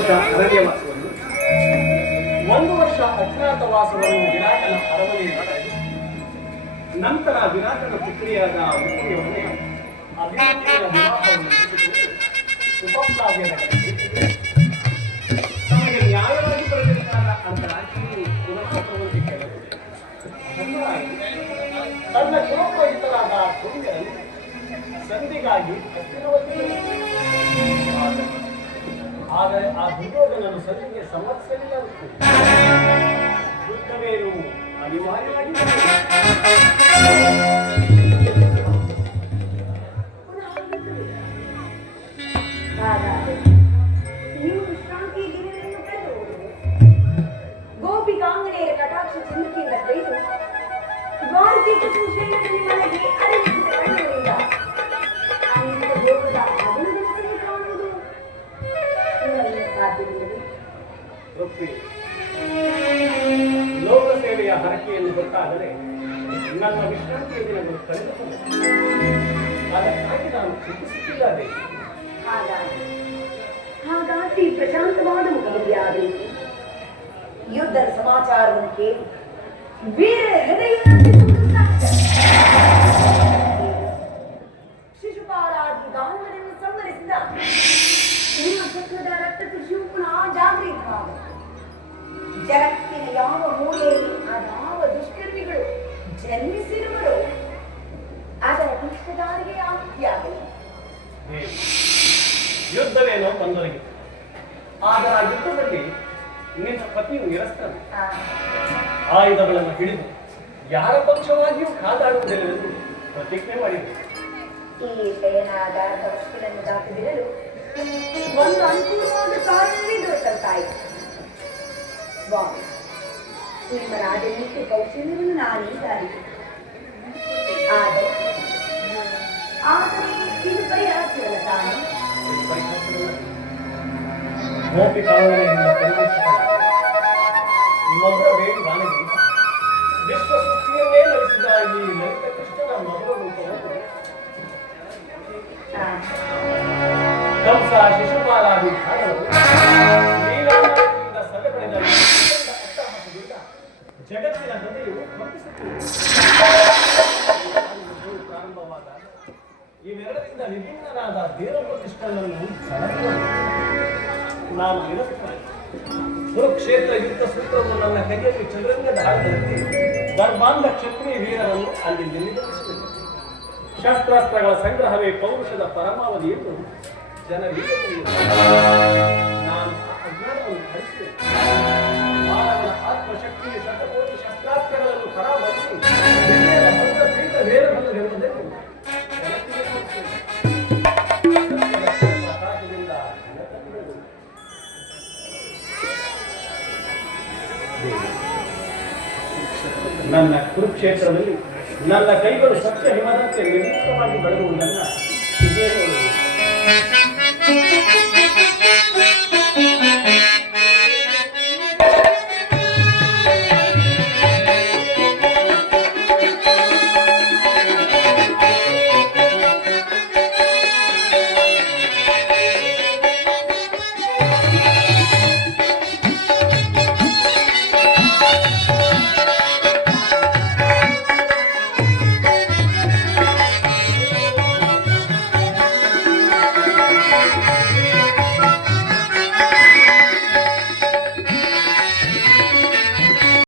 ವರ್ಷ ಅರಣ್ಯವಾಸವನ್ನು, 1 ವರ್ಷ ಅಜ್ಞಾತವಾಸವನ್ನು ವಿರಾಟನ ಅರಮನೆಯಲ್ಲಿ ನಡೆಸಿ, ನಂತರ ವಿರಾಟನ ಪುತ್ರಿಯಾದ ಉತ್ತರಿಯವನ್ನೇ ಅಭಿಮನ್ಯುವಿನ ವಿವಾಹವನ್ನು ನಡೆಸಿಕೊಂಡು ಉಪಪ್ಲಾವ್ಯ ನಗರಕ್ಕೆ ತಮಗೆ ನ್ಯಾಯವಾಗಿ ಬರಬೇಕಾದ ಅಂತರಾಜ್ಞೆಯು ಪುನಃ ತರುವಂತೆ ಕೇಳಿದೆ. ತನ್ನ ಕುಲಪುರೋಹಿತರಾದ ಕುಂಗರನ್ನು ಸಂಧಿಗಾಗಿ ಆದರೆ ಆ ದುರ್ಯೋಧನನು ಸಂಧಿಗೆ ಸಮರ್ಥನಿಯಾಗುತ್ತದೆ. ಯುದ್ಧವೇನು ಅನಿವಾರ್ಯವಾಗಿ ನೀವು ವಿಶ್ರಾಂತಿ ದಿನಗಳನ್ನು ಕಳೆದು ಗೋಪಿಕಾಂಗನೆಯರ ಕಟಾಕ್ಷ ಚಿಂತನೆಯಿಂದ ಕೈದು ದ್ವಾರಕಿ ಕುಸುಮಶೈಲದಲ್ಲಿ ಮನೆಗೆ ಅರಳಿಸಿದ ಕಣ್ಣುಗಳಿಂದ ಅನಿತ ಭೋಗದ ಆನಂದವನ್ನು ಕಾಣುವುದು ನಿಮಗೆ ಸಾಧ್ಯವಿಲ್ಲವೇ? ಲೋಕ ಸೇವೆಯ ಹರಕೆಯನ್ನು ಗೊತ್ತಾದರೆ ನನ್ನ ವಿಶ್ರಾಂತಿಯ ದಿನಗಳು ಕಳೆದುಕೊಂಡು ಅದಕ್ಕಾಗಿ ನಾನು ಚಿಂತಿಸುತ್ತಿಲ್ಲದೆ. ಹಾಗಾಗಿ ಪ್ರಶಾಂತವಾದ ಮುಖಮುಡಿಯಾಗಬೇಕು. ಯುದ್ಧದ ಸಮಾಚಾರವನ್ನು ಕೇಳಿ ವೀರ ಹೃದಯ ಶಿಶುಪಾಲಾದಿ ದಾನವರನ್ನು ಸಂಹರಿಸಿದ ನಿಮ್ಮ ಚಕ್ರದ ರಕ್ತ ಕೃಷಿಯು ಪುನಃ ಜಾಗೃತವಾದ ಜಗತ್ತಿನ ಯಾವ ಮೂಲೆಯಲ್ಲಿ ಅದಾವ ದುಷ್ಕರ್ಮಿಗಳು ಜನ್ಮಿಸಿರುವರು ಅದರ ದುಷ್ಟದಾರಿಗೆ ಆಹುತಿಯಾಗಲಿ. ಯುದ್ಧವೇನೋ ಬಂದೊರಗಿತು. ಆದರೆ ಆ ಯುದ್ಧದಲ್ಲಿ ನಿನ್ನ ಪತಿಯು ನಿರಸ್ತನು. ಆಯುಧಗಳನ್ನು ಹಿಡಿದು ಯಾರ ಪಕ್ಷವಾಗಿಯೂ ಕಾದಾಡುವುದಿಲ್ಲವೆಂದು ಪ್ರತಿಜ್ಞೆ ಮಾಡಿದೆ. ಈ ಶಯನಾಗಾರದ ವಸ್ತುಗಳನ್ನು ದಾಟಿಬಿಡಲು ಒಂದು ಅನುಕೂಲವಾದ ಕಾರಣವೇ ದೊರಕುತ್ತಾಯಿತು. ಸ್ವಾಮಿ, ನಿಮ್ಮ ರಾಜನೀತಿ ಕೌಶಲ್ಯವನ್ನು ನಾನೀಗ ಅರಿತೆ. ಆದರೆ ಇದು ಪರಿಹಾಸ್ಯವಲ್ಲ ತಾನೆ. ಗೋಪಿಕಾಂಗನೆಯಿಂದ ಮಧುರ ಬೇಡಿ ಗಾನದಿಂದ ವಿಶ್ವ ಸೃಷ್ಟಿಯನ್ನೇ ನಡೆಸಿದ ಈ ಲಲಿತ ಕೃಷ್ಣನ ಮಧುರ ರೂಪವನ್ನು ಕಂಸ ಶಿಶುಪಾಲಾದಿ ಧಾರಗಳು ಲೀಲಾದಿಂದ ಸಭೆ ಪಡೆದ ಅಟ್ಟಹಾಸದಿಂದ ಜಗತ್ತಿನ ಹೃದಯವು ಕಂಪಿಸುತ್ತಿದೆ. ಪ್ರಾರಂಭವಾದಾಗ ಇವೆರಡರಿಂದ ವಿಭಿನ್ನನಾದ ದೇವಪ್ರತಿಷ್ಠನನ್ನು ನಾನು ನಿರಸ್ತನೆ. ಕುರುಕ್ಷೇತ್ರ ಯುದ್ಧ ಸೂತ್ರವನ್ನು ನನ್ನ ಕೈಯಲ್ಲಿ ಚದುರಂಗದ ಹಾಳದಲ್ಲಿ ಧರ್ಮಾಂಧ ಕ್ಷತ್ರಿಯ ವೀರರನ್ನು ಅಲ್ಲಿ ನಿಲ್ಲಿಸಿದೆ. ಶಸ್ತ್ರಾಸ್ತ್ರಗಳ ಸಂಗ್ರಹವೇ ಪೌರುಷದ ಪರಮಾವಧಿ ಎಂದು ಜನರಿಗೆ ನಾನು ಅಜ್ಞಾನವನ್ನು ಹರಿಸಿದೆ. ಮಾನವನ ಆತ್ಮಶಕ್ತಿಯ ಶತಕೋಟಿ ಶಸ್ತ್ರಾಸ್ತ್ರಗಳನ್ನು ಪರಾಮರಿಸಿ ಪೀಠ ವೇರಬಲ್ಲದೆಂಬುದನ್ನು ನನ್ನ ಕುರುಕ್ಷೇತ್ರದಲ್ಲಿ ನನ್ನ ಕೈಗಳು ಸತ್ಯ ಹಿಮದಂತೆ ನಿರ್ಮಿತವಾಗಿ ಬೆಳೆದುವುದನ್ನು ಇದೇ